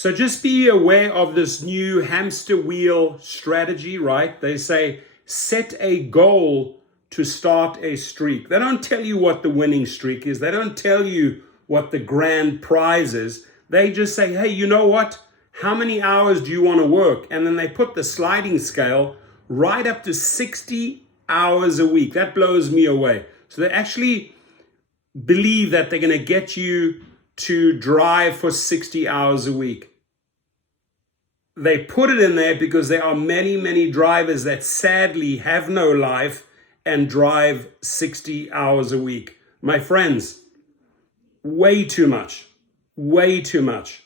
So just be aware of this new hamster wheel strategy, right? They say, set a goal to start a streak. They don't tell you what the winning streak is. They don't tell you what the grand prize is. They just say, hey, you know what? How many hours do you want to work? And then they put the sliding scale right up to 60 hours a week. That blows me away. So they actually believe that they're going to get you to drive for 60 hours a week. They put it in there because there are many, many drivers that sadly have no life and drive 60 hours a week. My friends, way too much, way too much,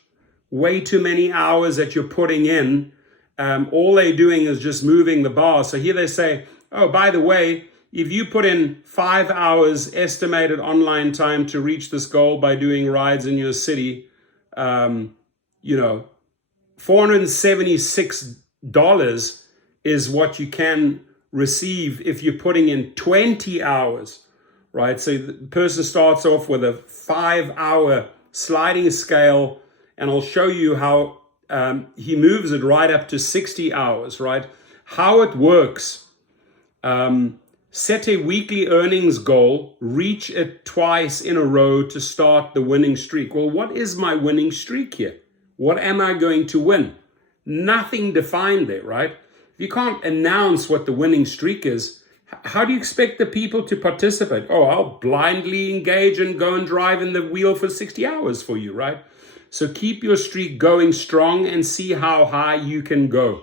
way too many hours that you're putting in. All they're doing is just moving the bar. So here they say, oh, by the way, if you put in 5 hours estimated online time to reach this goal by doing rides in your city, $476 is what you can receive if you're putting in 20 hours, right? So the person starts off with a 5-hour sliding scale, and I'll show you how he moves it right up to 60 hours, right? How it works. Set a weekly earnings goal, reach it twice in a row to start the winning streak. Well, what is my winning streak here? What am I going to win? Nothing defined there, right? If you can't announce what the winning streak is, how do you expect the people to participate? Oh, I'll blindly engage and go and drive in the wheel for 60 hours for you, right? So keep your streak going strong and see how high you can go.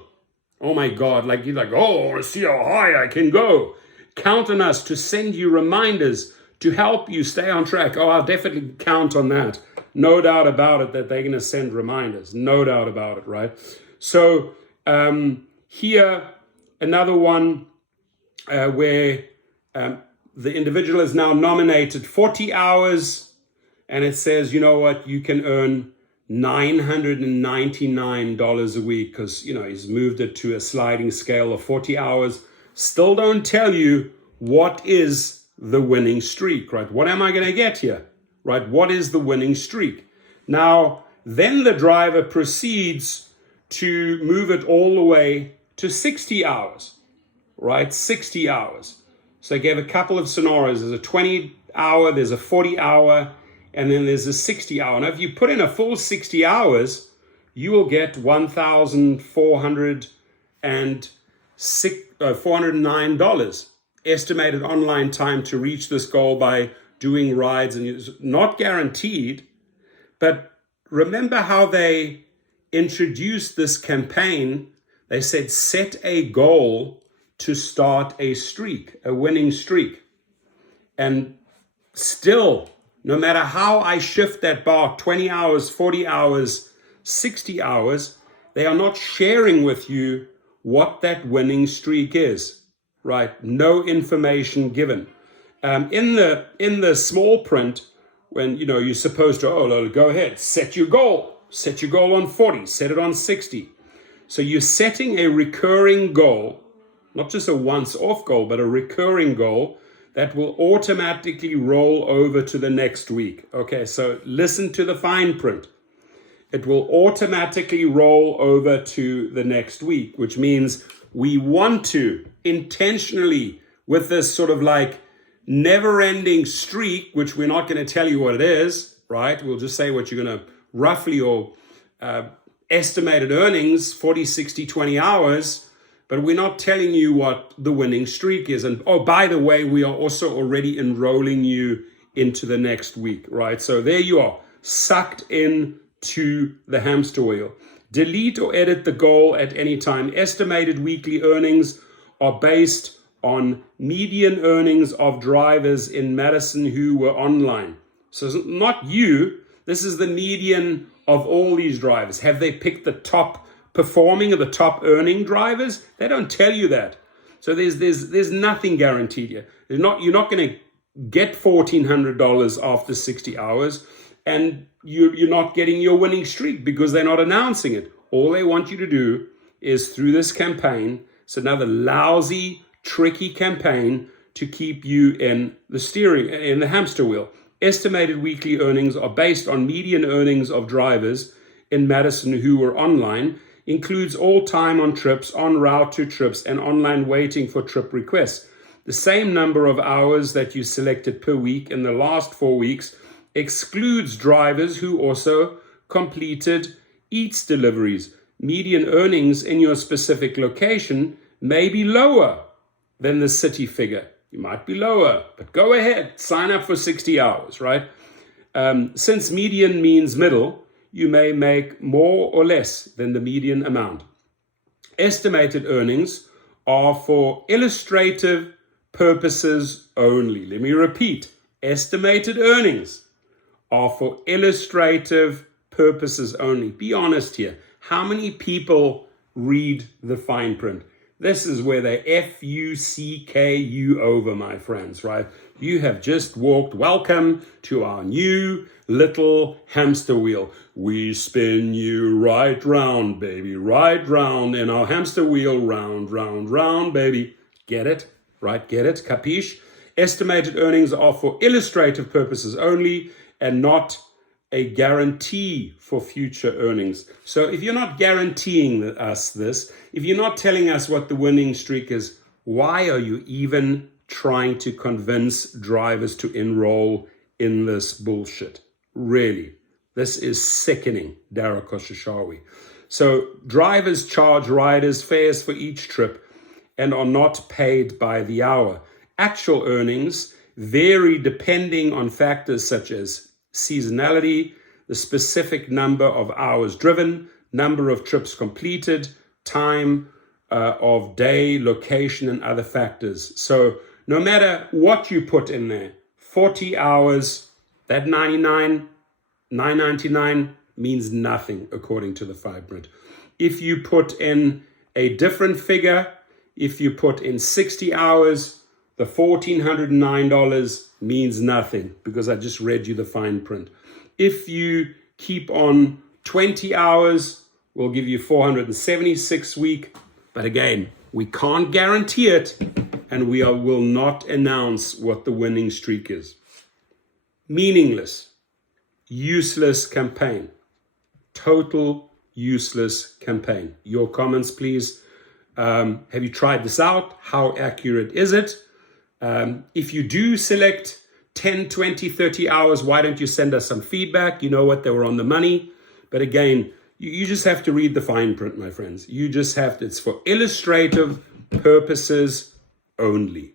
Oh my God, you're like, oh, see how high I can go. Count on us to send you reminders to help you stay on track. Oh, I'll definitely count on that. No doubt about it that they're going to send reminders. No doubt about it, right? So here, another one where the individual is now nominated 40 hours, and it says, you know what, you can earn $999 a week because, he's moved it to a sliding scale of 40 hours. Still don't tell you what is the winning streak, right? What am I going to get here, right? What is the winning streak? Now, then the driver proceeds to move it all the way to 60 hours, right? 60 hours. So I gave a couple of scenarios. There's a 20-hour, there's a 40-hour, and then there's a 60-hour. Now, if you put in a full 60 hours, you will get $409 estimated online time to reach this goal by doing rides, and it's not guaranteed. But remember how they introduced this campaign. They said, set a goal to start a streak, a winning streak. And still, no matter how I shift that bar, 20 hours, 40 hours, 60 hours, they are not sharing with you what that winning streak is, right? No information given. In the small print, when you're supposed to, go ahead, set your goal on 40, set it on 60. So you're setting a recurring goal, not just a once-off goal, but a recurring goal that will automatically roll over to the next week. Okay, so listen to the fine print. It will automatically roll over to the next week, which means we want to intentionally, with this sort of never-ending streak, which we're not going to tell you what it is, right? We'll just say what you're going to roughly, or estimated earnings, 40, 60, 20 hours, but we're not telling you what the winning streak is. And oh, by the way, we are also already enrolling you into the next week, right? So there you are, sucked in to the hamster wheel. Delete or edit the goal at any time. Estimated weekly earnings are based on median earnings of drivers in Madison who were online. So it's not you, this is the median of all these drivers. Have they picked the top performing or the top earning drivers? They don't tell you that. So there's nothing guaranteed here. You're not going to get $1,400 after 60 hours, and you're not getting your winning streak because they're not announcing it. All they want you to do is, through this campaign, it's another lousy, tricky campaign to keep you in the hamster wheel. Estimated weekly earnings are based on median earnings of drivers in Madison who were online, includes all time on trips, en route to trips, and online waiting for trip requests. The same number of hours that you selected per week in the last 4 weeks excludes drivers who also completed Eats deliveries. Median earnings in your specific location may be lower than the city figure. You might be lower, but go ahead, sign up for 60 hours, right? Since median means middle, you may make more or less than the median amount. Estimated earnings are for illustrative purposes only. Let me repeat. Estimated earnings are for illustrative purposes only. Be honest here. How many people read the fine print? This is where they F-U-C-K you over, my friends, right? You have just walked. Welcome to our new little hamster wheel. We spin you right round, baby, right round in our hamster wheel. Round, round, round, baby. Get it? Right? Get it? Capiche? Estimated earnings are for illustrative purposes only and not a guarantee for future earnings. So if you're not guaranteeing us this, if you're not telling us what the winning streak is, why are you even trying to convince drivers to enroll in this bullshit? Really, this is sickening, Dara Koshashawi. So drivers charge riders fares for each trip and are not paid by the hour. Actual earnings vary depending on factors such as seasonality, the specific number of hours driven, number of trips completed, time of day, location, and other factors. So no matter what you put in there, 40 hours, that $9.99 means nothing according to the fine print. If you put in a different figure, if you put in 60 hours, the $1,409 means nothing because I just read you the fine print. If you keep on 20 hours, we'll give you 476 week. But again, we can't guarantee it, and we will not announce what the winning streak is. Meaningless, useless campaign. Total useless campaign. Your comments, please. Have you tried this out? How accurate is it? If you do select 10, 20, 30 hours, why don't you send us some feedback? You know what, they were on the money. But again, you just have to read the fine print, my friends. You just have to, it's for illustrative purposes only.